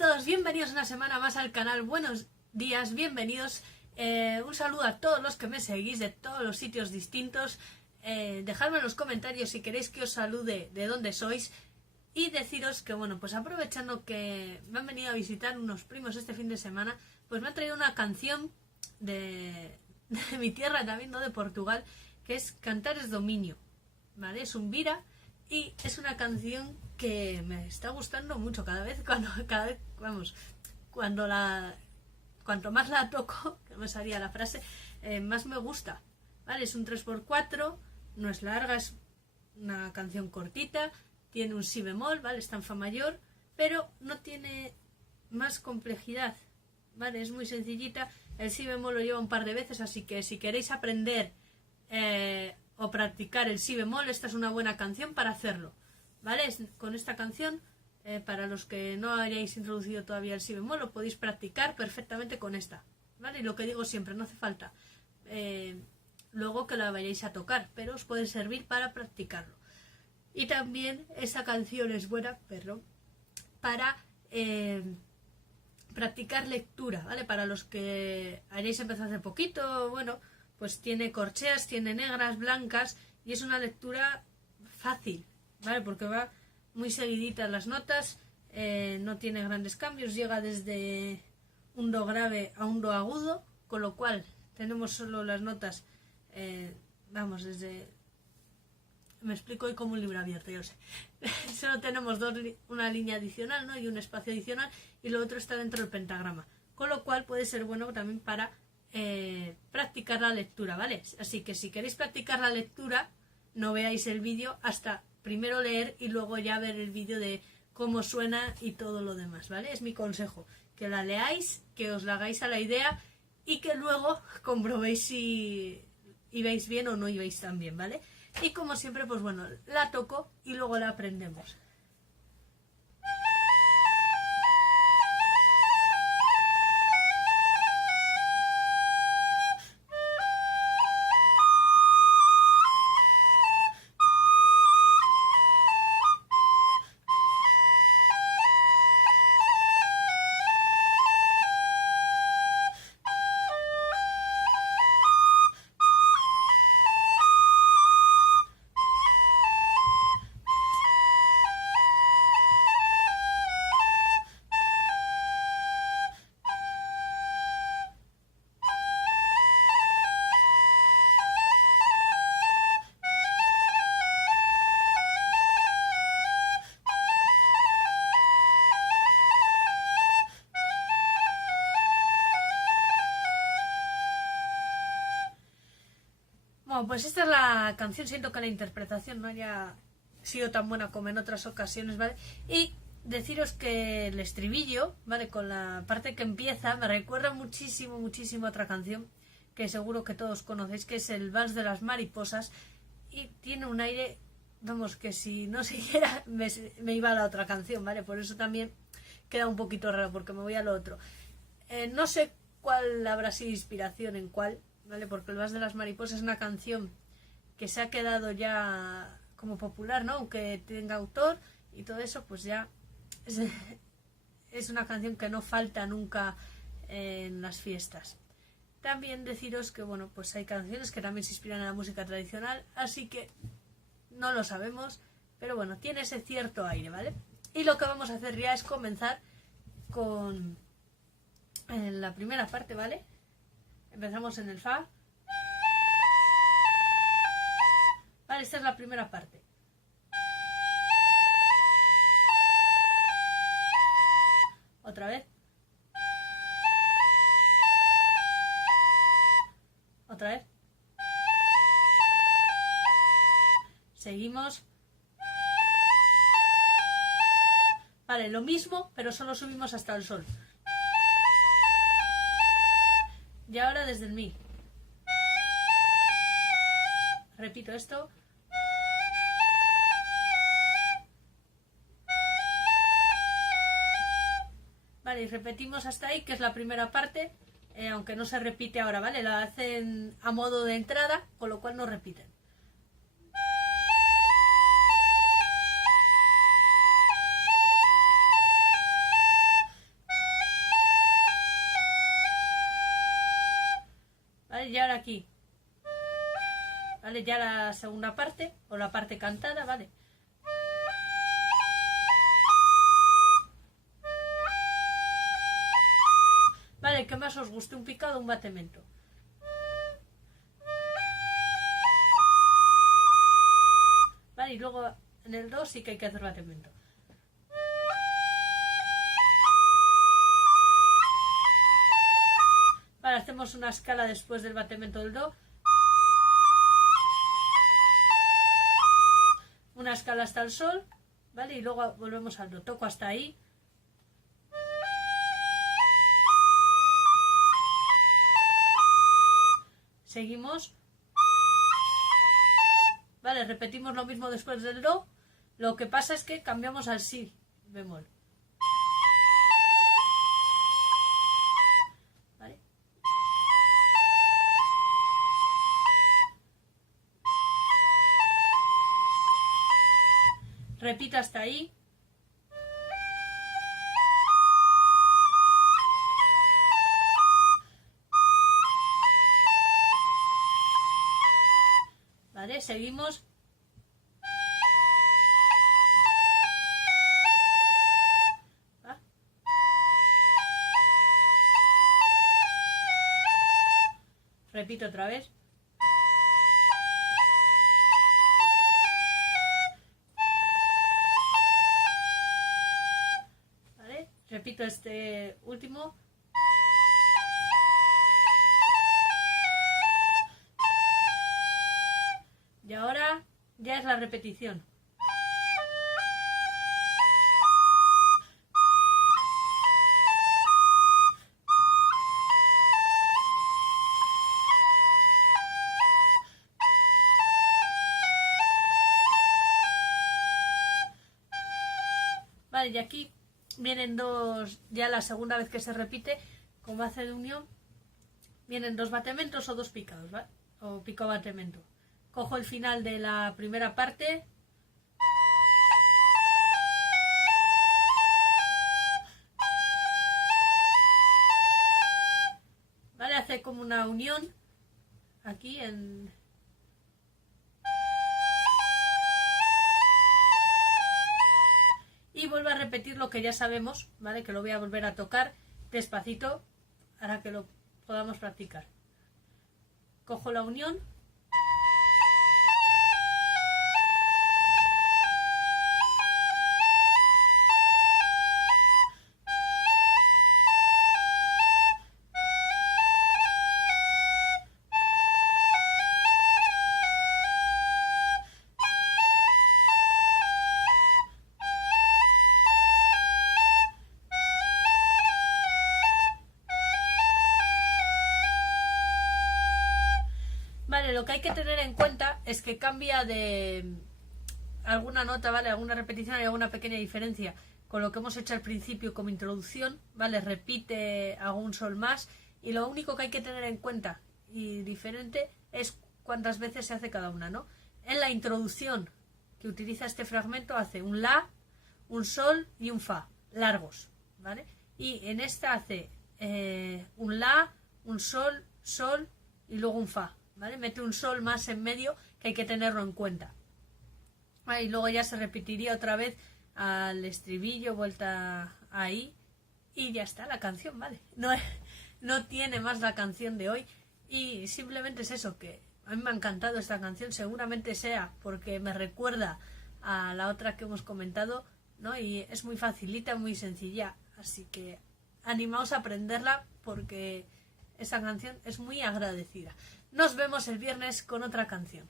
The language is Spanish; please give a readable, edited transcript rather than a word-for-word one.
todos, bienvenidos una semana más al canal, buenos días, bienvenidos, un saludo a todos los que me seguís de todos los sitios distintos, dejadme en los comentarios si queréis que os salude de dónde sois y deciros que bueno, pues aprovechando que me han venido a visitar unos primos este fin de semana, pues me han traído una canción de mi tierra también, no de Portugal, que es Cantares do Miño, ¿vale? Es un vira y es una canción que me está gustando mucho cuanto más la toco, que me salía la frase, más me gusta, ¿vale? Es un 3x4, no es larga, es una canción cortita, tiene un si bemol, ¿vale? Está en fa mayor, pero no tiene más complejidad, ¿vale? Es muy sencillita, el si bemol lo lleva un par de veces, así que si queréis aprender o practicar el si bemol, esta es una buena canción para hacerlo, ¿vale? Con esta canción, para los que no hayáis introducido todavía el si bemol, lo podéis practicar perfectamente con esta, ¿vale? Y lo que digo siempre, no hace falta luego que la vayáis a tocar, pero os puede servir para practicarlo. Y también esta canción es buena, para practicar lectura, ¿vale? Para los que hayáis empezado hace poquito, bueno, pues tiene corcheas, tiene negras, blancas, y es una lectura fácil, ¿vale? Porque va muy seguiditas las notas, no tiene grandes cambios, llega desde un do grave a un do agudo, con lo cual tenemos solo las notas, desde... Me explico hoy como un libro abierto, yo lo sé. Solo tenemos una línea adicional, ¿no? Y un espacio adicional, y lo otro está dentro del pentagrama, con lo cual puede ser bueno también para practicar la lectura, ¿vale? Así que si queréis practicar la lectura, no veáis el vídeo hasta primero leer y luego ya ver el vídeo de cómo suena y todo lo demás, ¿vale? Es mi consejo, que la leáis, que os la hagáis a la idea y que luego comprobéis si ibais bien o no ibais tan bien, ¿vale? Y como siempre, pues bueno, la toco y luego la aprendemos. Bueno, pues esta es la canción, siento que la interpretación no haya sido tan buena como en otras ocasiones, ¿vale? Y deciros que el estribillo, ¿vale? Con la parte que empieza, me recuerda muchísimo a otra canción que seguro que todos conocéis, que es el Vals de las Mariposas, y tiene un aire, vamos, que si no siguiera me iba a la otra canción, ¿vale? Por eso también queda un poquito raro, porque me voy a lo otro. No sé cuál habrá sido inspiración en cuál, ¿vale? Porque el Vals de las Mariposas es una canción que se ha quedado ya como popular, ¿no? Aunque tenga autor y todo eso, pues ya es una canción que no falta nunca en las fiestas. También deciros que, bueno, pues hay canciones que también se inspiran en la música tradicional, así que no lo sabemos, pero bueno, tiene ese cierto aire, ¿vale? Y lo que vamos a hacer ya es comenzar con la primera parte, ¿vale? Empezamos en el fa. Vale, esta es la primera parte. Otra vez. Otra vez. Seguimos. Vale, lo mismo, pero solo subimos hasta el sol. Y ahora desde el mi. Repito esto. Vale, y repetimos hasta ahí, que es la primera parte, aunque no se repite ahora, ¿vale? La hacen a modo de entrada, con lo cual no repiten. aquí, ¿vale? Ya la segunda parte, o la parte cantada, ¿vale? Vale, ¿qué más os guste? ¿Un picado o un batemento? Vale, y luego en el do sí que hay que hacer batemento. Vale, hacemos una escala después del batemento del do. Una escala hasta el sol, ¿vale? Y luego volvemos al do. Toco hasta ahí. Seguimos. Vale, repetimos lo mismo después del do. Lo que pasa es que cambiamos al si bemol. ¿Vale? Repito hasta ahí. ¿Vale? Seguimos. ¿Va? Repito otra vez. ¿Vale? Repito este último. Y ahora ya es la repetición. Vale, y aquí vienen dos, ya la segunda vez que se repite, con base de unión, vienen dos batementos o dos picados, ¿vale? O pico batemento. Cojo el final de la primera parte. Vale, hace como una unión aquí en... Y vuelvo a repetir lo que ya sabemos, ¿vale? Que lo voy a volver a tocar despacito para que lo podamos practicar. Cojo la unión. Vale, lo que hay que tener en cuenta es que cambia de alguna nota, ¿vale? Alguna repetición, hay alguna pequeña diferencia con lo que hemos hecho al principio como introducción, ¿vale? Repite algún sol más y lo único que hay que tener en cuenta y diferente es cuántas veces se hace cada una, ¿no? En la introducción que utiliza este fragmento hace un la, un sol y un fa, largos, ¿vale? Y en esta hace un la, un sol, sol y luego un fa, ¿vale? Mete un sol más en medio que hay que tenerlo en cuenta. ¿Vale? Y luego ya se repetiría otra vez al estribillo, vuelta ahí y ya está la canción, ¿vale? No tiene más la canción de hoy y simplemente es eso, que a mí me ha encantado esta canción, seguramente sea porque me recuerda a la otra que hemos comentado, ¿no? Y es muy facilita, muy sencilla, así que animaos a aprenderla porque esa canción es muy agradecida. Nos vemos el viernes con otra canción.